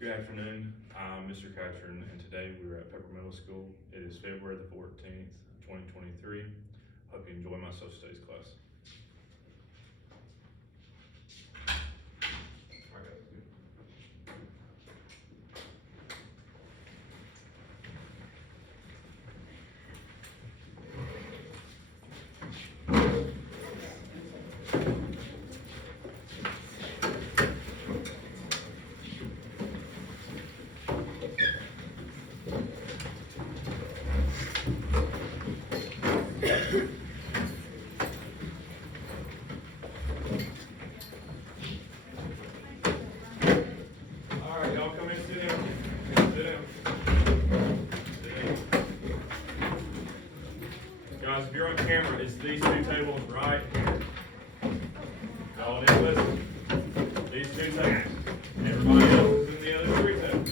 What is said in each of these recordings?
Good afternoon, I'm Mr. Catron, and today we are at Pepper Middle School. It is February the 14th, 2023. Hope you enjoy my social studies class. All right, y'all come in, sit down. Sit down. Sit down. Guys, if you're on camera, it's these two tables right here. Y'all need to listen. These two tables. Everybody else is in the other three tables.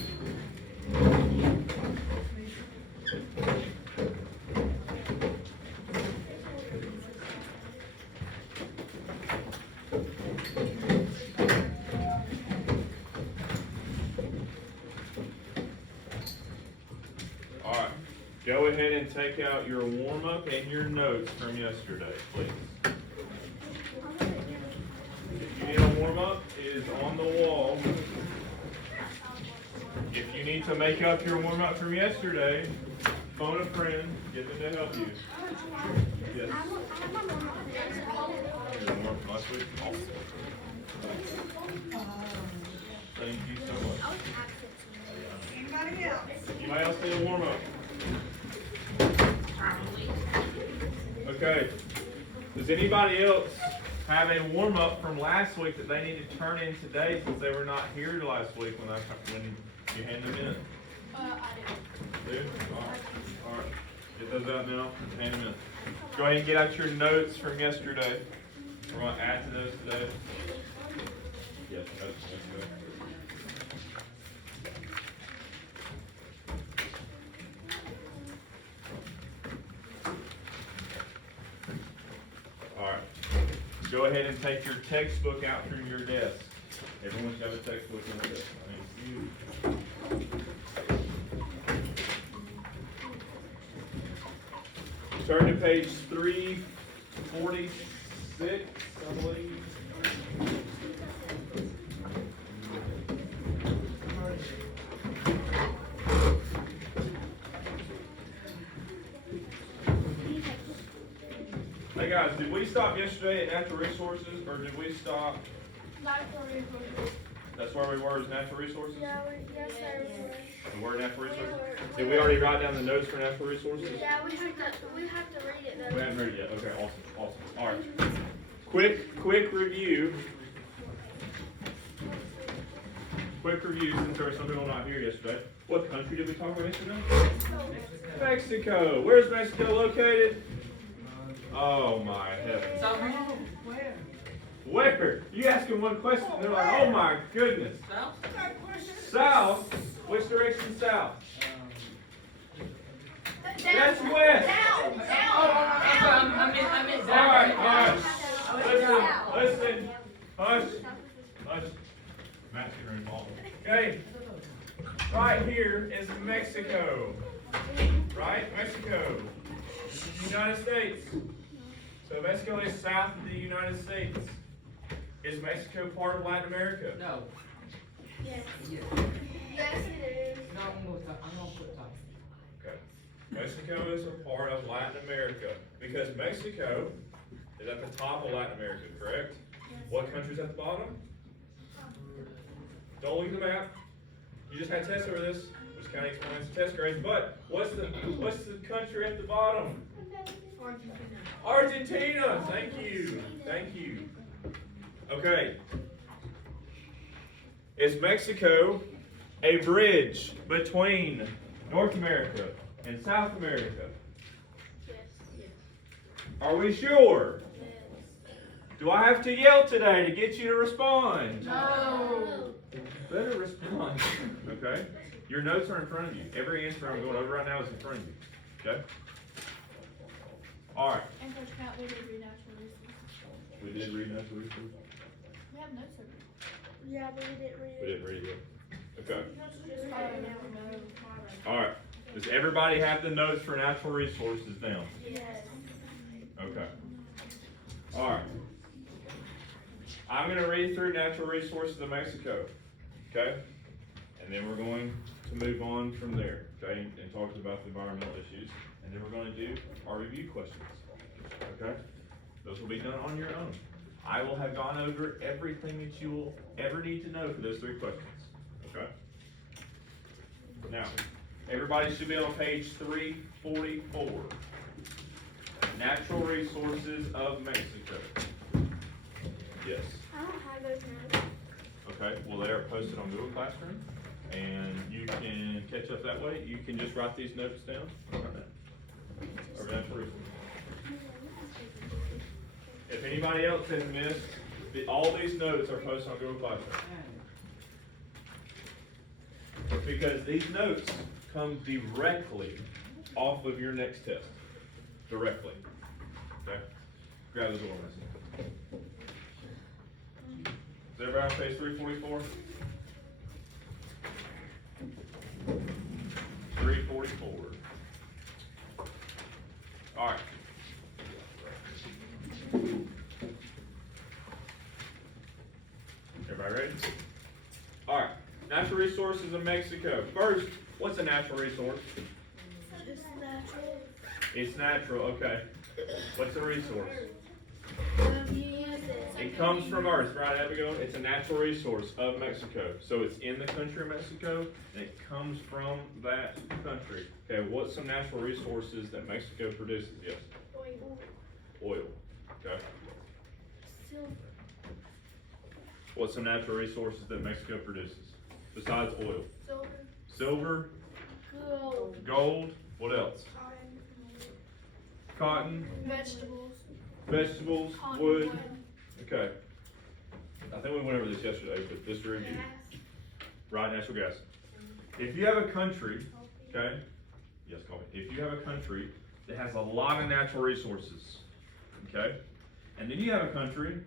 All right. Go ahead and take out your warm-up and your notes from yesterday, please. If you need a warm-up, it is on the wall. If you need to make up your warm-up from yesterday, phone a friend, get them to help you. Yes. Your warm-up from last week? Awesome. Thank you so much. Anybody else need a warm-up? Okay. Does anybody else have a warm-up from last week that they need to turn in today since they were not here last week when you hand them in? I Do? All right. Get those out now and hand them in. Go ahead and get out your notes from yesterday. We're going to add to those today. Yes, that's good. All right. Go ahead and take your textbook out from your desk. Everyone should have a textbook in their desk. Thank you. Turn to page 346, I believe. Hey guys, did we stop yesterday at natural resources, or did we stop? Natural resources. That's where we were, is natural resources? Yeah, yes, sir. We were natural resources? Did we already write down the notes for natural resources? Yeah, we have to read it though. We haven't heard it yet. Okay, awesome. All right. Quick review. Quick review, since there were some people not here yesterday. What country did we talk about yesterday? Mexico. Where's Mexico located? Oh my heavens. Where? You ask them one question, they're like, oh my goodness. South? Which direction south? That's west. Down. All right. Listen. Hush. Matt's gonna involve. Okay. Right here is Mexico. Right? Mexico. This is the United States. So Mexico is south of the United States. Is Mexico part of Latin America? No. Yes. Yes. Yes, it is. No, I'm gonna put top. Okay. Mexico is a part of Latin America because Mexico is at the top of Latin America, correct? Yes. What country's at the bottom? Don't look at the map. You just had tests over this, which kind of explains the test grades. But what's the country at the bottom? Argentina. Thank you. Okay. Is Mexico a bridge between North America and South America? Yes. Are we sure? Yes. Do I have to yell today to get you to respond? No. Better respond. Okay? Your notes are in front of you. Every answer I'm going over right now is in front of you. Okay? All right. And Coach Count, we did read natural resources. We did read natural resources. We have notes over it. Yeah, but we didn't read it. We didn't read it yet. Okay. Alright. Does everybody have the notes for natural resources down? Yes. Okay. Alright. I'm going to read through natural resources of Mexico. Okay? And then we're going to move on from there. Okay? And talk about the environmental issues. And then we're going to do our review questions. Okay? Those will be done on your own. I will have gone over everything that you will ever need to know for those 3 questions. Okay? Now, everybody should be on page 344. Natural resources of Mexico. Yes. I don't have those notes. Okay, well, they are posted on Google Classroom, and you can catch up that way. You can just write these notes down. Over natural resources. If anybody else has missed, all these notes are posted on Google Classroom. Because these notes come directly off of your next test. Directly. Okay? Grab the door, Mason. Is everybody on page 344? 344. Alright. Everybody ready? Alright. Natural resources of Mexico. First, what's a natural resource? It's natural. It's natural, okay. What's a resource? You use it. It comes from Earth, right, Abigail? It's a natural resource of Mexico. So it's in the country of Mexico, and it comes from that country. Okay, what's some natural resources that Mexico produces? Yes. Oil. Oil. Okay. Silver. What's some natural resources that Mexico produces? Besides oil. Silver. Silver, Gold. gold, what else? Cotton, Vegetables. vegetables, Cotton wood. Okay. I think we went over this yesterday, but just to review. Gas. Right, natural gas. If you have a country, okay? Yes, call me. If you have a country that has a lot of natural resources, okay? And then you have a country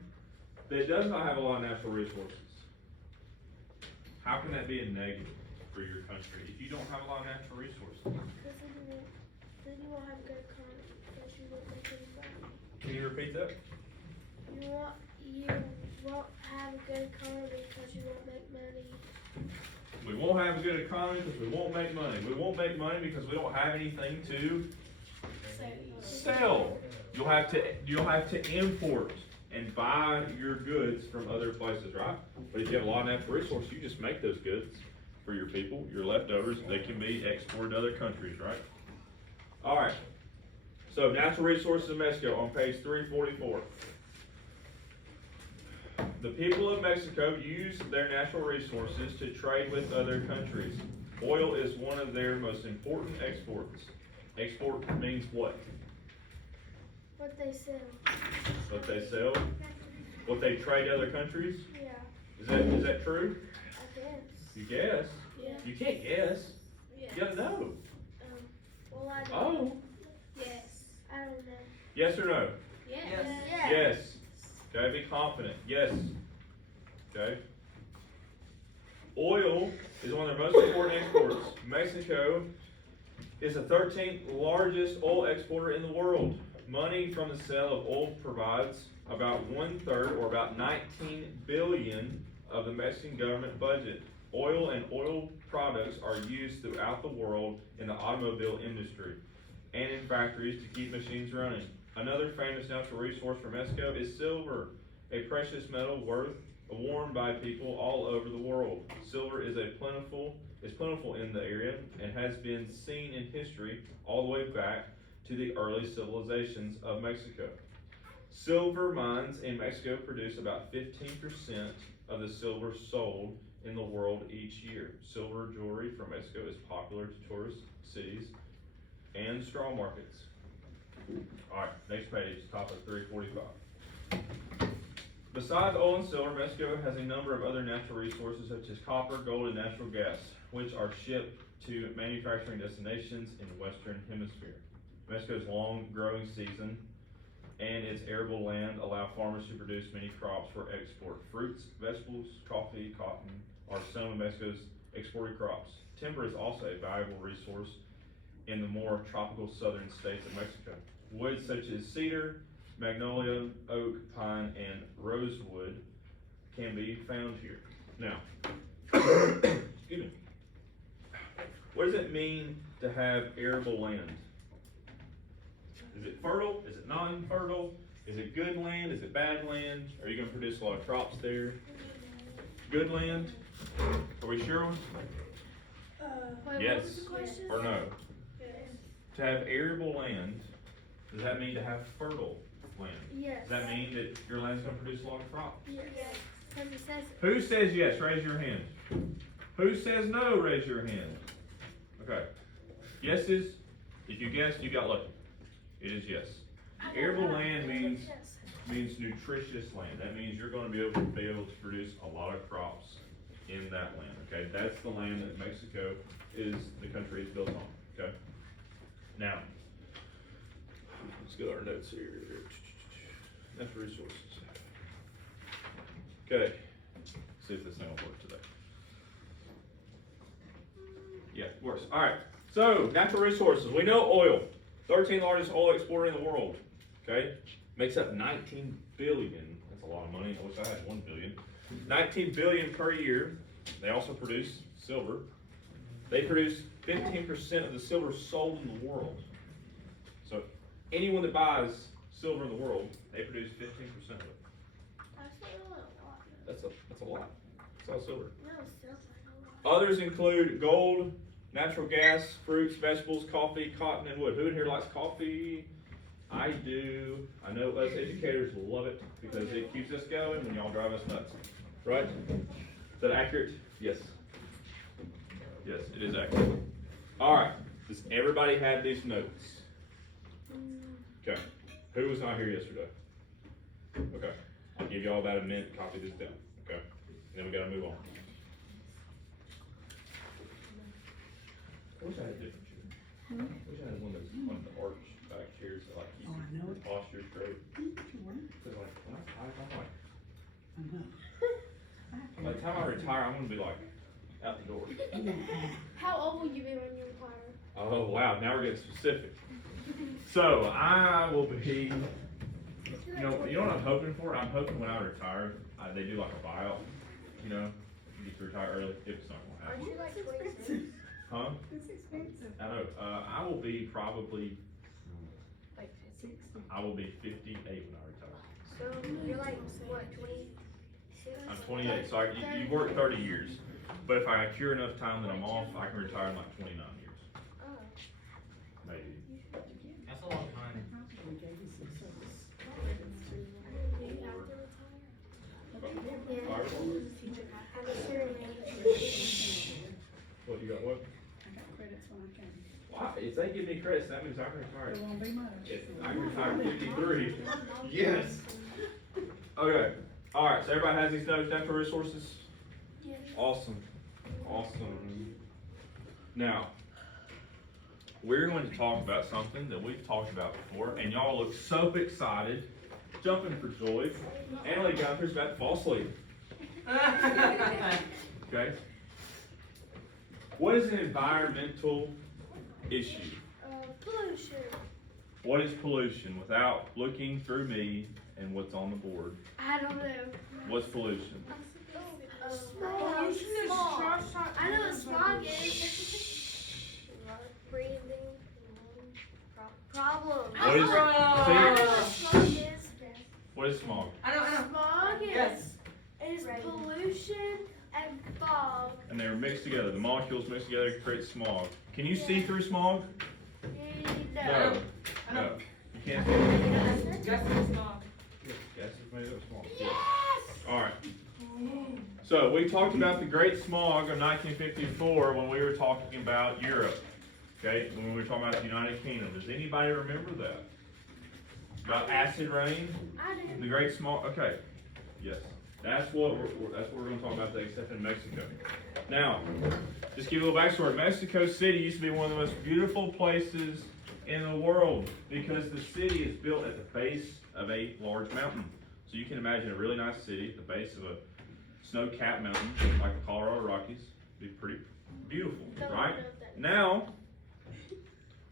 that does not have a lot of natural resources. How can that be a negative for your country if you don't have a lot of natural resources? Because then you won't have a good economy. Because you won't make any money. Can you repeat that? You won't have a good economy because you won't make money. We won't have a good economy because we won't make money. We won't make money because we don't have anything to sell. You'll have to import and buy your goods from other places, right? But if you have a lot of natural resources, you just make those goods for your people, your leftovers, they can be exported to other countries, right? All right. So natural resources in Mexico on page 344. The people of Mexico use their natural resources to trade with other countries. Oil is one of their most important exports. Export means what? What they sell. What they sell? What they trade to other countries? Yeah. Is that true? I guess. You guess. Yeah. You can't guess. Yes. You gotta know. Well, I don't know. Oh. Yes. I don't know. Yes or no? Yes. Yes. Yes. Okay, be confident. Yes. Okay. Oil is one of their most important exports. Mexico is the 13th largest oil exporter in the world. Money from the sale of oil provides about 1/3, or about 19 billion, of the Mexican government budget. Oil and oil products are used throughout the world in the automobile industry and in factories to keep machines running. Another famous natural resource for Mexico is silver, a precious metal worn by people all over the world. Silver is plentiful in the area and has been seen in history all the way back to the early civilizations of Mexico. Silver mines in Mexico produce about 15% of the silver sold in the world each year. Silver jewelry from Mexico is popular to tourist cities and straw markets. Alright, next page, top of 345. Besides oil and silver, Mexico has a number of other natural resources such as copper, gold, and natural gas, which are shipped to manufacturing destinations in the Western Hemisphere. Mexico's long growing season and its arable land allow farmers to produce many crops for export. Fruits, vegetables, coffee, cotton are some of Mexico's exported crops. Timber is also a valuable resource in the more tropical southern states of Mexico. Woods such as cedar, magnolia, oak, pine, and rosewood can be found here. Now, excuse me. What does it mean to have arable land? Is it fertile? Is it non-fertile? Is it good land? Is it bad land? Are you gonna produce a lot of crops there? Good land? Are we sure? Wait, Yes what was the question? or no? Yes. To have arable land, does that mean to have fertile land? Yes. Does that mean that your land's gonna produce a lot of crops? Yes. Because it says it. Who says yes? Raise your hand. Who says no? Raise your hand. Okay. Yeses, if you guessed, you got lucky. It is yes. Arable land means nutritious land. That means you're gonna be able to produce a lot of crops in that land, okay? That's the land that Mexico the country is built on, okay? Now, let's go to our notes here. Natural resources. Okay, see if this thing will work today. Yeah, it works. All right, so natural resources. We know oil, 13th largest oil exporter in the world, okay? Makes up 19 billion. That's a lot of money. I wish I had 1 billion. 19 billion per year. They also produce silver. They produce 15% of the silver sold in the world. So anyone that buys silver in the world, they produce 15% of it. That's not really a lot. That's a lot. It's all silver. No, it sounds like a lot. Others include gold, natural gas, fruits, vegetables, coffee, cotton, and wood. Who in here likes coffee? I do. I know us educators love it because it keeps us going when y'all drive us nuts. Right? Is that accurate? Yes. Yes, it is accurate. All right. Does everybody have these notes? Okay. Who was not here yesterday? Okay. I'll give y'all about a minute to copy this down. Okay. And then we gotta move on. I wish I had a different chair. I wish I had one of the arch back chairs that like keep your posture straight. Cause like when I type, I'm like, by the time I retire, I'm gonna be like out the door. How old will you be when you retire? Oh wow, now we're getting specific. So I will be, you know what I'm hoping for? I'm hoping when I retire, they do like a buyout, you know, you get to retire early, if it's not gonna Aren't happen. you like 26? Huh? It's expensive. I know, I will be probably, Like 60. I will be 58 when I retire. So you're like, what, 26? I'm 28, so you work 30 years. But if I cure enough time that I'm off, I can retire in like 29 years, Oh. maybe. That's a long time. We gave you some service. Do you have to retire? Yeah. I'm a certain age. What, you got what? I got credits when I came. Well, if they give me credits, that means I can retire. It won't be much. If I can retire at 53. Yes. Okay. All right. So everybody has these notes. Natural resources. Yeah. Awesome. Awesome. Now, we're going to talk about something that we've talked about before, and y'all look so excited, jumping for joy. Annalie Gunther's about to fall asleep. Okay. What is an environmental issue? Pollution. What is pollution without looking through me and what's on the board? I don't know. What's pollution? Smog. Pollution is short, I know what smog is. Breathing. Problem. What is, I know see, what smog is. what is smog? I know. Smog Yes. is pollution and fog. And they're mixed together. The molecules mixed together to create smog. Can you see through smog? No. No. I know. No. You can't see through Gus is smog. Gas is made up of smog. Yes. Alright. So we talked about the Great Smog of 1954 when we were talking about Europe. Okay, when we were talking about the United Kingdom. Does anybody remember that? About acid rain? I do. The Great Smog, okay. Yes. That's what we're gonna talk about today, except in Mexico. Now, just give you a little backstory. Mexico City used to be one of the most beautiful places in the world because the city is built at the base of a large mountain. So you can imagine a really nice city at the base of a snow-capped mountain like the Colorado Rockies. Be pretty beautiful, right? Now,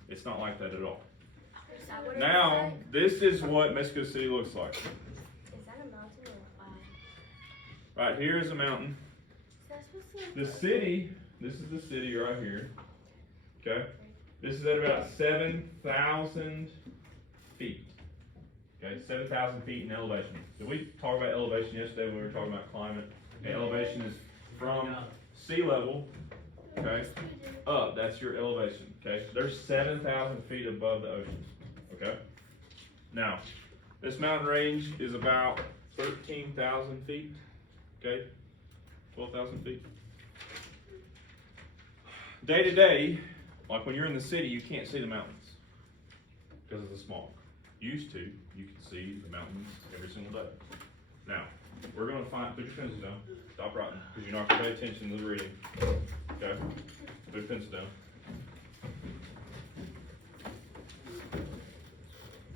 it's not like that at all. Now, this is what Mexico City looks like. Is that a mountain or a cloud? Right here is a mountain. The city, this is the city right here. Okay? This is at about 7,000 feet. Okay, 7,000 feet in elevation. Did we talk about elevation yesterday when we were talking about climate? Okay, elevation is from sea level, okay, up. That's your elevation. Okay, there's 7,000 feet above the ocean. Okay. Now, this mountain range is about 13,000 feet. Okay, 12,000 feet. Day to day, like when you're in the city, you can't see the mountains because of the smog. Used to, you can see the mountains every single day. Now, we're going to find, put your pencils down, stop writing, because you're not going to pay attention to the reading. Okay? Put your pencil down.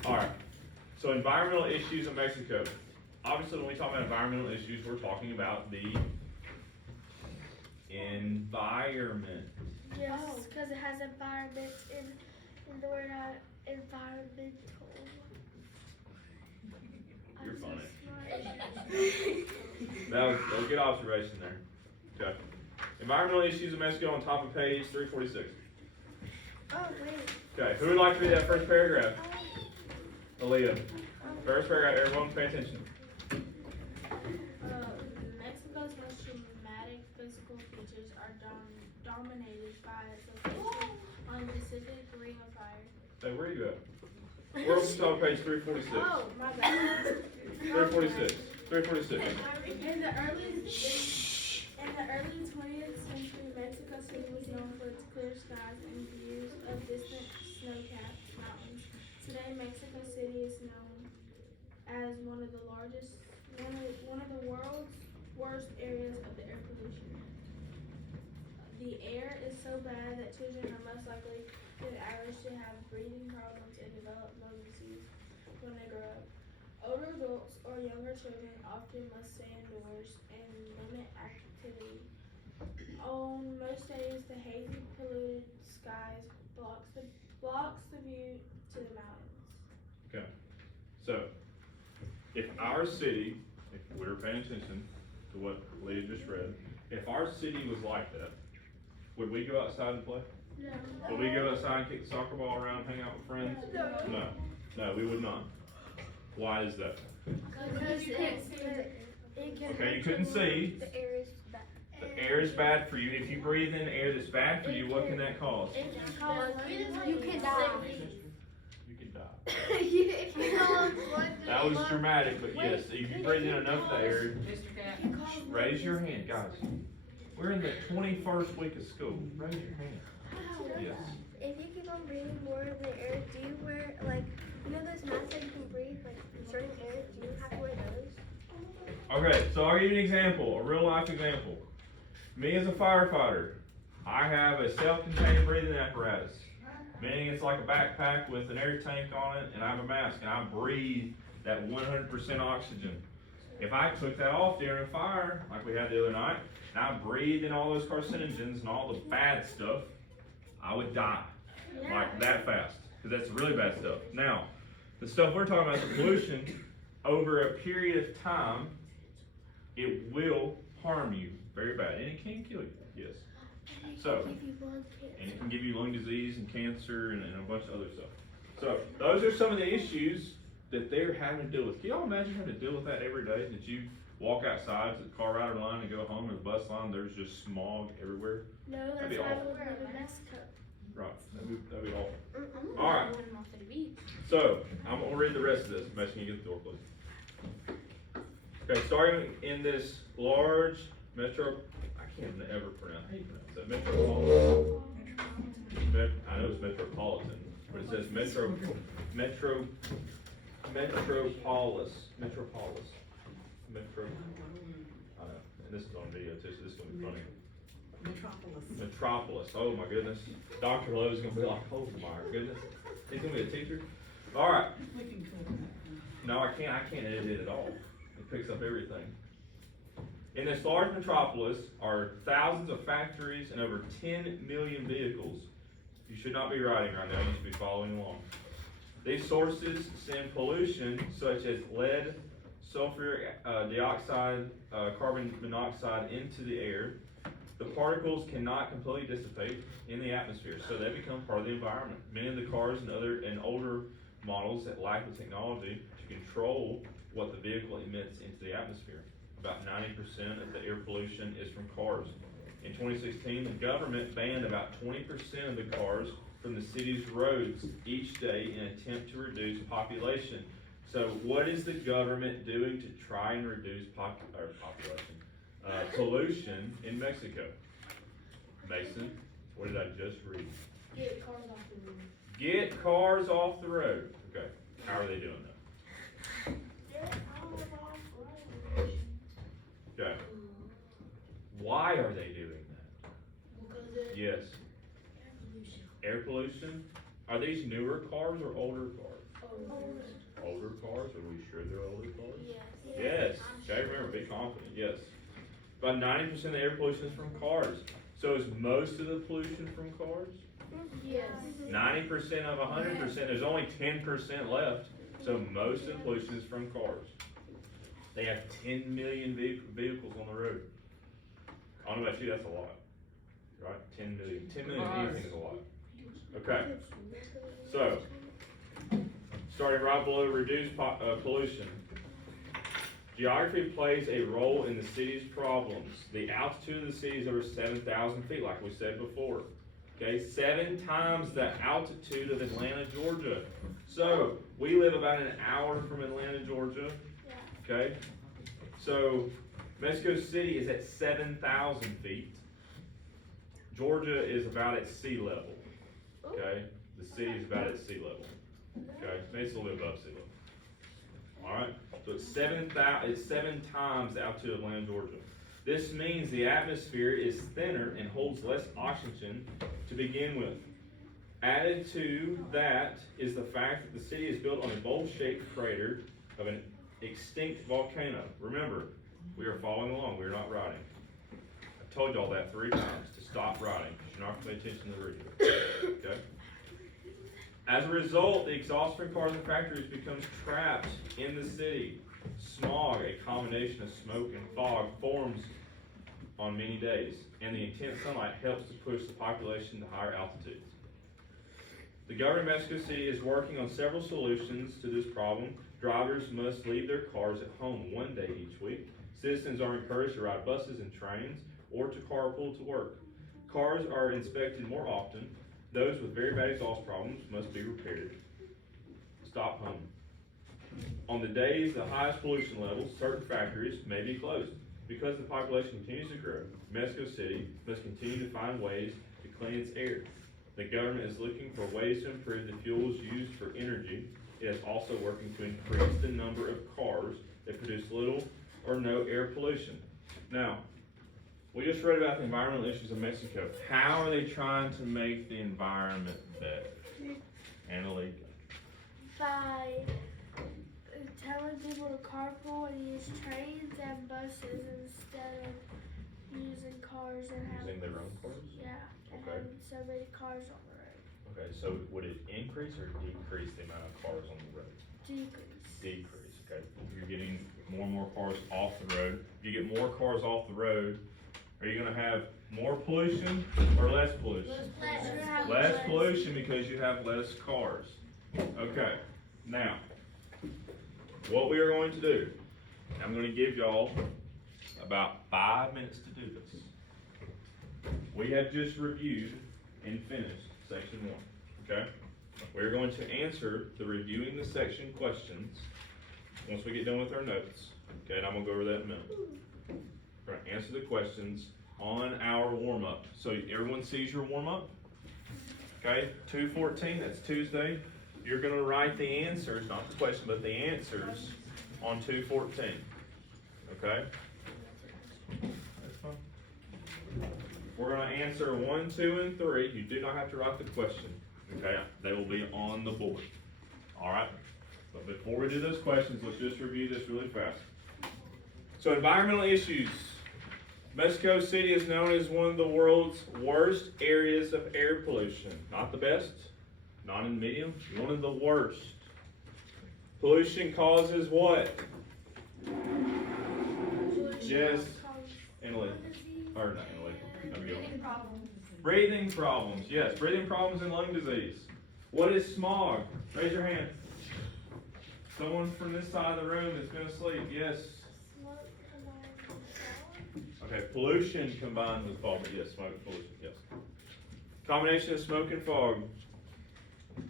Alright, so environmental issues in Mexico. Obviously, when we talk about environmental issues, we're talking about the environment. Yes, because it has environment in the word environmental. You're I'm so funny. smart. That was a good observation there. Okay. Environmental issues in Mexico on top of page 346. Oh, wait. Okay, who would like to read that first paragraph? Aaliyah. First paragraph, everyone pay attention. Mexico's most dramatic physical features are dominated by its location on the Pacific Ring of Fire. Hey, where are you at? We're on top of page 346. Oh, my bad. 346. 346. In the early 20th century, Mexico City was known for its clear skies and views of distant snow-capped mountains. Today, Mexico City is known as one of the world's worst areas of the air pollution. The air is so bad that children are most likely than average to have breathing problems and develop lung disease when they grow up. Older adults or younger children often must stay indoors and limit activity. On most days, the hazy, polluted skies blocks the view to the mountains. Okay. So, if our city, if we were paying attention to what Leah just read, if our city was like that, would we go outside and play? No. Would we go outside and kick the soccer ball around, hang out with friends? No. No, we would not. Why is that? Because it can Okay, you couldn't see. The air is bad. The air is bad for you. If you breathe in air that's bad for you, what can that cause? It can cause you can die. You can die. It can cause That was dramatic, but yes, if you breathe in enough of the air, Mr. Cat. raise your hand, guys. We're in the 21st week of school. Raise your hand. Yes. If you keep on breathing more of the air, do you wear, like, you know those masks that you can breathe, like, certain air, do you have to wear those? Okay, so I'll give you an example, a real life example. Me as a firefighter, I have a self-contained breathing apparatus, meaning it's like a backpack with an air tank on it, and I have a mask, and I breathe that 100% oxygen. If I took that off during a fire, like we had the other night, and I breathed in all those carcinogens and all the bad stuff, I would die, like that fast, because that's really bad stuff. Now, the stuff we're talking about, the pollution, over a period of time, it will harm you very bad, and it can kill you, yes. So, and it can give you lung disease and cancer and a bunch of other stuff. So, those are some of the issues that they're having to deal with. Can y'all imagine having to deal with that every day? That you walk outside to the car rider line and go home, or the bus line, there's just smog everywhere? No, That'd that's be why I awful. would live in Mexico. Right, that'd be awful. Mm-mm. All right. So, I'm gonna read the rest of this. Imagine you get the door closed. Okay, starting in this large metro, I can't ever pronounce, how do you pronounce that? Metropolitan. I know it's metropolitan, but it says metropolis. Metro, I know, and this is on video too, so this is gonna be funny. Metropolis, oh my goodness. Dr. Lowe's gonna be like, oh my goodness. He's gonna be a teacher. All right. No, I can't edit it at all. It picks up everything. In this large metropolis are thousands of factories and over 10 million vehicles. You should not be riding right now, you should be following along. These sources send pollution such as lead, sulfur dioxide, carbon monoxide into the air. The particles cannot completely dissipate in the atmosphere, so they become part of the environment. Many of the cars and older models that lack the technology to control what the vehicle emits into the atmosphere. About 90% of the air pollution is from cars. In 2016, the government banned about 20% of the cars from the city's roads each day in an attempt to reduce population. So what is the government doing to try and reduce pollution in Mexico? Mason, what did I just read? Get cars off the road. Get cars off the road. Okay, how are they doing that? Get cars off the road. Okay, why are they doing that? Because it's Yes, air pollution. air pollution. Are these newer cars or older cars? Oh, Older cars, are we sure they're older cars? yes. Yes, okay, remember, be confident, yes. About 90% of the air pollution is from cars. So is most of the pollution from cars? Yes. 90% of 100%, there's only 10% left. So most of the pollution is from cars. They have 10 million vehicles on the road. I don't know about you, that's a lot. Right, 10 million. 10 million anything is a lot. Okay, so, starting right below reduced pollution. Geography plays a role in the city's problems. The altitude of the city is over 7,000 feet, like we said before. Okay, 7 times the altitude of Atlanta, Georgia. So, we live about an hour from Atlanta, Georgia. Okay, so Mexico City is at 7,000 feet. Georgia is about at sea level. Okay, the city is about at sea level. Okay, maybe it's a little bit above sea level. Alright, so it's 7 times the altitude of Atlanta, Georgia. This means the atmosphere is thinner and holds less oxygen to begin with. Added to that is the fact that the city is built on a bowl-shaped crater of an extinct volcano. Remember, we are following along, we are not riding. I told y'all that 3 times to stop riding, because you're not going to pay attention to the radio. Okay? As a result, the exhaust from cars and factories becomes trapped in the city. Smog, a combination of smoke and fog, forms on many days, and the intense sunlight helps to push the population to higher altitudes. The government of Mexico City is working on several solutions to this problem. Drivers must leave their cars at home 1 day each week. Citizens are encouraged to ride buses and trains or to carpool to work. Cars are inspected more often. Those with very bad exhaust problems must be repaired. Stop home. On the days the highest pollution levels, certain factories may be closed. Because the population continues to grow, Mexico City must continue to find ways to clean its air. The government is looking for ways to improve the fuels used for energy. It is also working to increase the number of cars that produce little or no air pollution. Now, we just read about the environmental issues of Mexico. How are they trying to make the environment better? Annalise? By telling people to carpool and use trains and buses instead of using cars and Using their own cars? Yeah, and Okay. having so many cars on the road. Okay, so would it increase or decrease the amount of cars on the road? Decrease. Decrease, okay. You're getting more and more cars off the road. If you get more cars off the road, are you gonna have more pollution or less pollution? Less pollution because you have less cars. Okay, now, what we are going to do, I'm gonna give y'all about 5 minutes to do this. We have just reviewed and finished section 1, okay? We're going to answer the reviewing the section questions once we get done with our notes, okay? And I'm gonna go over that in a minute. We're gonna answer the questions on our warm-up. So everyone sees your warm-up? Okay, 2:14, that's Tuesday. You're gonna write the answers, not the question, but the answers on 2:14, okay? That's fine. We're gonna answer 1, 2, and 3. You do not have to write the question, okay? They will be on the board, all right? But before we do those questions, let's just review this really fast. So environmental issues. Mexico City is known as one of the world's worst areas of air pollution. Not the best, not in medium, one of the worst. Pollution causes what? Yes, Emily. Or not Emily. Abigail. Breathing problems. Yes, breathing problems and lung disease. What is smog? Raise your hand. Someone from this side of the room that's been asleep. Yes. Okay, pollution combined with fog. Yes, smoke pollution. Yes. Combination of smoke and fog.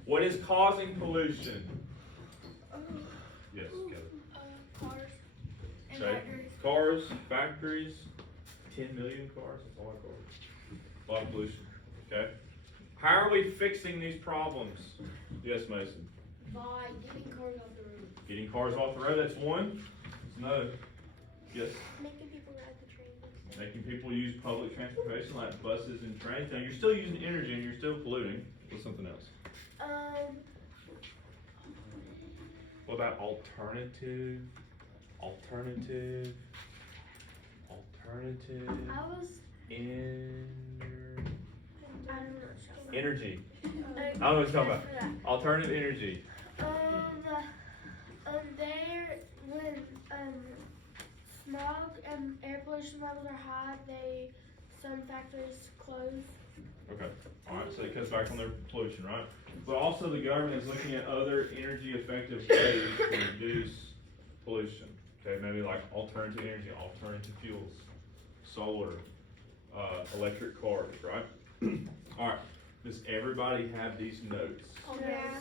What is causing pollution? Yes, Kelly. Cars and Okay. factories. Cars, factories, 10 million cars. That's a lot of cars. A lot of pollution. Okay. How are we fixing these problems? Yes, Mason. By getting cars off the road. Getting cars off the road. That's one. That's another. Yes. Making people ride the train. Making people use public transportation like buses and trains. Now you're still using energy and you're still polluting. What's something else? What about alternative? I was. I don't know. Energy. I don't know what you're talking about. Alternative energy. There when smog and air pollution levels are high, some factories close. Okay. Alright, so it cuts back on their pollution, right? But also the government is looking at other energy effective ways to reduce pollution. Okay, maybe like alternative energy, alternative fuels, solar, electric cars, right? Alright, does everybody have these notes? Yeah.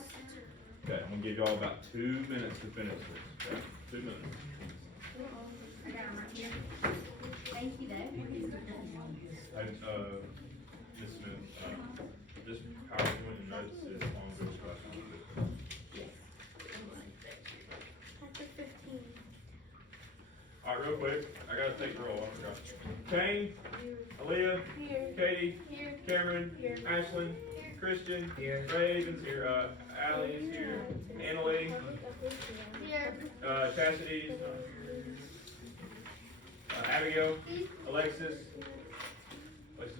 Okay, I'm gonna give y'all about 2 minutes to finish this, okay? 2 minutes. I got them right here. Thank you, Dave. And, Ms. Smith, this PowerPoint and notes is on Google Classroom. Chapter 15. Alright, real quick, I gotta take roll, I forgot. Kane, Aaliyah, Here. Katie, Here. Cameron, Here. Ashlyn, Christian, Here. Raven's here, Allie is here, Annalie, Here. Chastity, Abigail, Alexis. Alexis,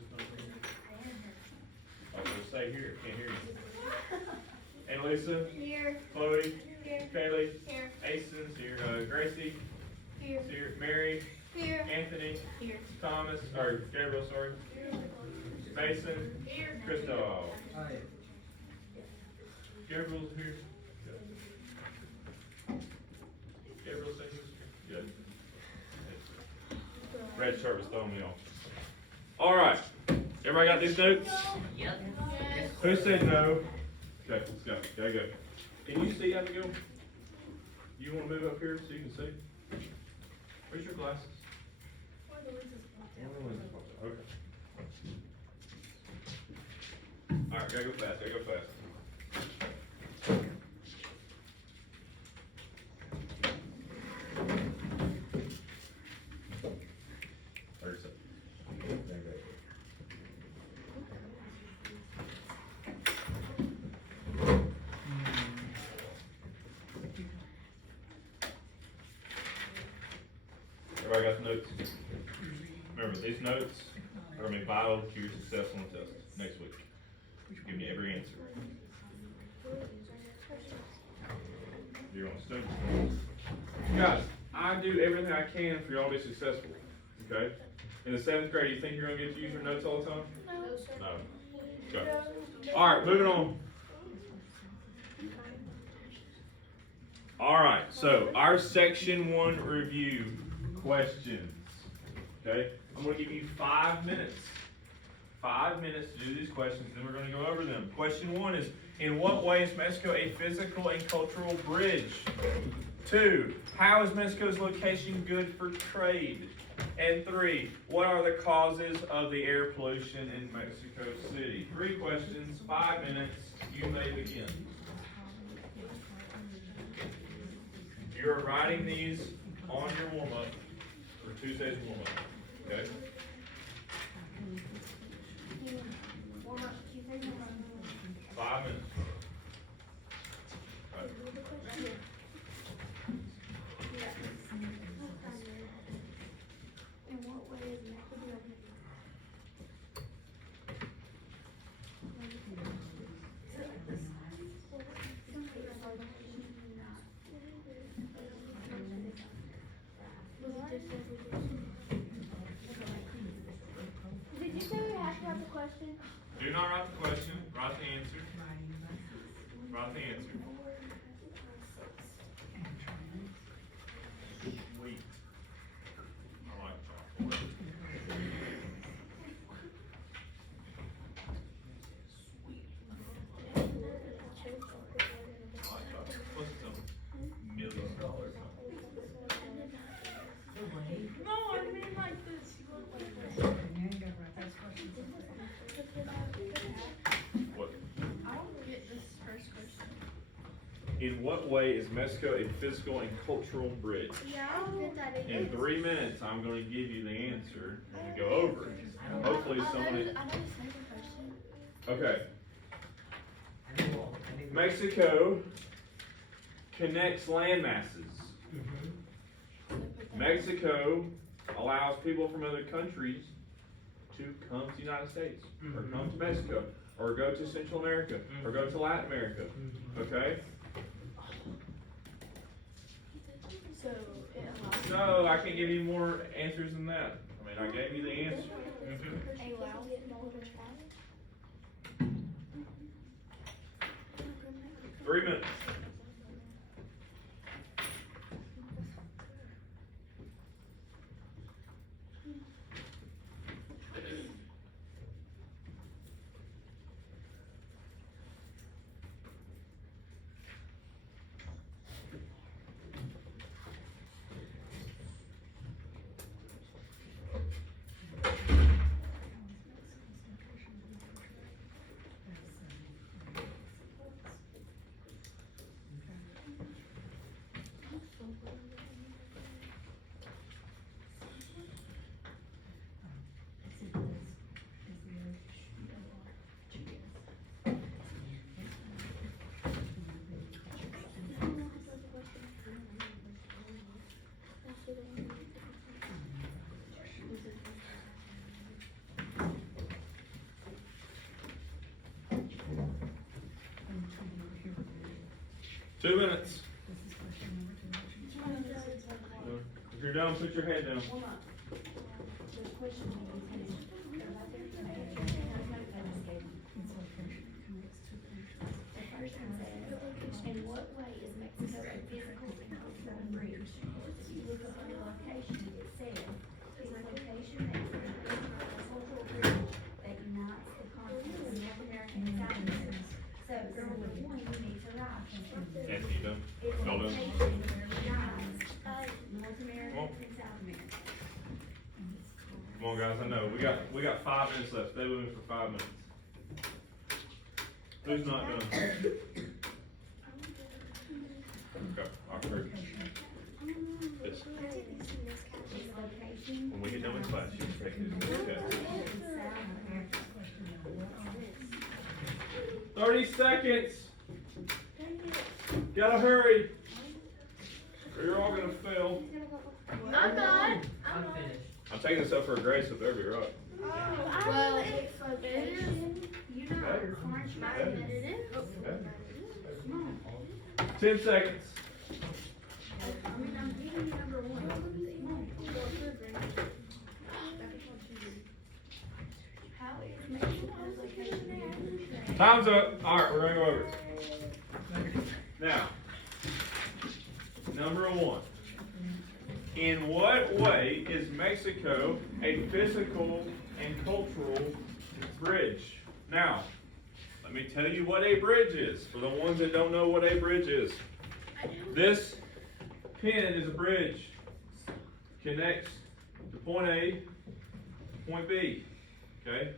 oh, we'll stay here, can't hear you. Annalisa, Here. Chloe, Here. Kaylee, Here. Ason's here, Gracie, Here. is here, Mary, Here. Anthony, Here. Thomas, or Gabriel, sorry, Mason, Here. Christoph. Hi. Gabriel's here. Gabriel said he was here. Good. Red shirt was throwing me off. Alright, everybody got these notes? Yep. Who said no? Okay, let's go. Gotta go. Can you see, Abigail? You wanna move up here so you can see? Where's your glasses? Okay. Alright, gotta go fast, gotta go fast. Everybody got the notes? Remember, these notes are gonna be vital to your success on the test next week. Give me every answer. You're on student. Guys, I do everything I can for y'all to be successful, okay? In the 7th grade, you think you're gonna get to use your notes all the time? No. No. Okay. Alright, moving on. Alright, so our section 1 review questions. Okay? I'm gonna give you 5 minutes. 5 minutes to do these questions, then we're gonna go over them. Question 1 is, in what way is Mexico a physical and cultural bridge? 2, how is Mexico's location good for trade? And 3, what are the causes of the air pollution in Mexico City? 3 questions, 5 minutes, you may begin. You're writing these on your warm-up for Tuesday's warm-up, okay? Warm up. 5 minutes. Right. question? Do not write the question, write the answer. Write the answer. Sweet. I like chocolate. I like chocolate. What's some $1 million? No, I mean like this. What? I don't get this first question. In what way is Mexico a physical and cultural bridge? Yeah, I don't get that In 3 minutes, I'm gonna give you the answer and go over it. Hopefully someone, I know the second question. okay. I think we'll, I think. Mexico connects land masses. Mexico allows people from other countries to come to the United States, or come to Mexico, or go to Central America, or go to Latin America, okay? So it allows. No, I can't give you more answers than that. I mean, I gave you the answer. Allows people to travel. 3 minutes. Two minutes. If you're done, put your head down. In what way is Mexico a physical and cultural bridge? If you look up on the location, it says, it's a location that is a cultural bridge that unites the continents of North America and South America. So, number one, you need to write. Anthony, you done? It's a Well done. location that unites North America and South America. Come on, guys, I know, we got 5 minutes left, stay with me for 5 minutes. Who's not done? Okay, Oxford. This. This location. When we get done with class, you can take this. Okay. South America. 30 seconds. Gotta hurry. Or you're all gonna fail. I'm done. I'm finished. I'm taking this up for a grade, so better be right. Well, it's location. You know, aren't you? Okay. Come on. 10 seconds. I mean, I'm giving you number one. Come on. How is Mexico's location? Time's up. Alright, we're gonna go over it. Now, number 1. In what way is Mexico a physical and cultural bridge? Now, let me tell you what a bridge is, for the ones that don't know what a bridge is. This pin is a bridge. Connects to point A to point B. Okay?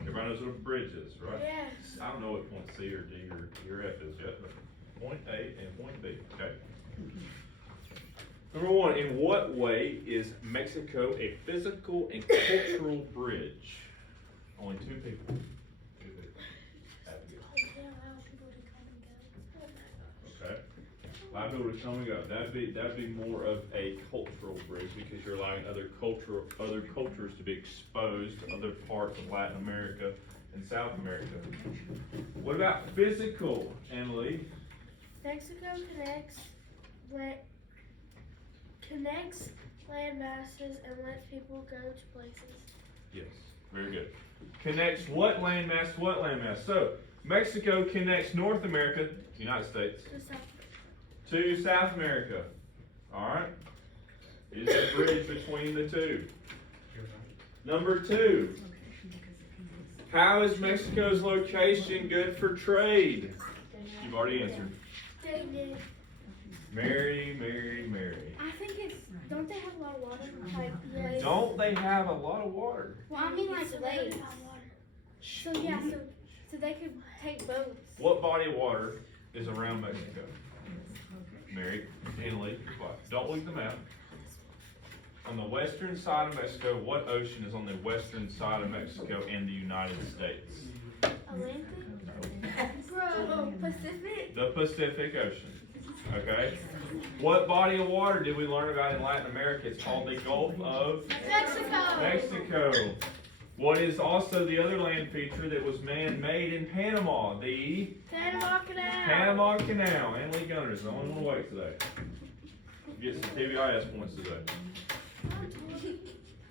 Everybody knows what a bridge is, right? Yes. I don't know what point C or D or F is yet, but point A and point B, okay? Number 1, in what way is Mexico a physical and cultural bridge? Only 2 people. 2 people. Okay. Allow people to come and go. That'd be more of a cultural bridge because you're allowing other cultures to be exposed to other parts of Latin America and South America. What about physical, Emily? Mexico connects land masses and lets people go to places. Yes. Very good. Connects what landmass to what landmass? So, Mexico connects North America, United States, to South America. Alright? It is a bridge between the two. Number 2. How is Mexico's location good for trade? You've already answered. Dang it. Mary, Mary, Mary. I think it's, don't they have a lot of water? Like, Yes. Don't they have a lot of water? well, I mean like So lakes. water. So yeah, so they could take boats. What body of water is around Mexico? Mary, Italy. What? Don't look at the map. On the western side of Mexico, what ocean is on the western side of Mexico and the United States? Atlantic? Bro, Pacific? The Pacific Ocean. Okay? What body of water did we learn about in Latin America? It's called the Gulf of Mexico! Mexico. What is also the other land feature that was man-made in Panama? The Panama Canal! Panama Canal. And Lee Gunner's the only one awake today. Get some TBIS points today.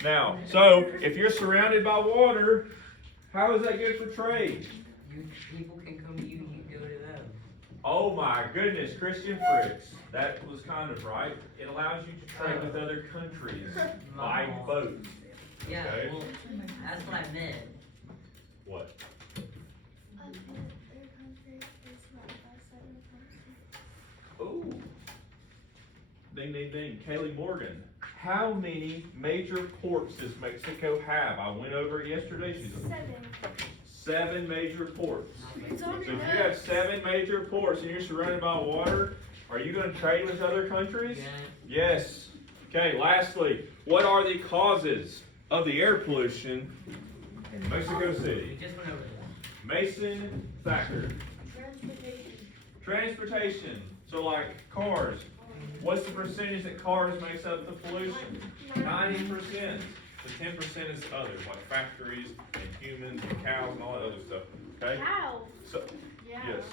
Now, so if you're surrounded by water, how is that good for trade? People can come to you, you can go to them. Oh my goodness, Christian Fricks. That was kind of right. It allows you to trade with other countries by boat. Yeah, Okay. well, that's what I meant. What? Ooh. Ding, ding, ding. Kaylee Morgan. How many major ports does Mexico have? I went over it yesterday. She's 7 major ports. It's on So your if you have notes. 7 major ports and you're surrounded by water, are you going to trade with other countries? Yeah. Yes. Okay, lastly, what are the causes of the air pollution in Mexico We City? just went over that. Mason Thacker. Transportation. So like cars. What's the percentage that cars makes up the pollution? 90%. The 10% is others, like factories and humans and cows and all that other stuff. Okay? How? So, Yeah. yes.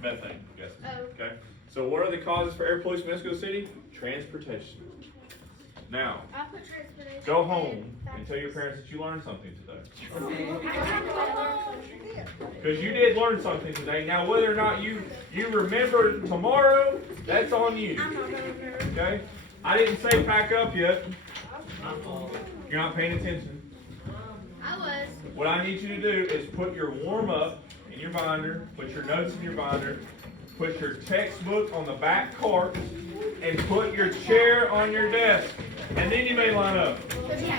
Methane, yes. Oh. Okay? So what are the causes for air pollution in Mexico City? Transportation. Now, I put transportation. go home and tell your parents that you learned something today. Because you did learn something today. Now, whether or not you remember tomorrow, that's on you. I'm not gonna remember. Okay? I didn't say pack up yet. My fault. You're not paying attention. I was. What I need you to do is put your warm up in your binder, put your notes in your binder, put your textbook on the back cart, and put your chair on your desk. And then you may line up. But yeah,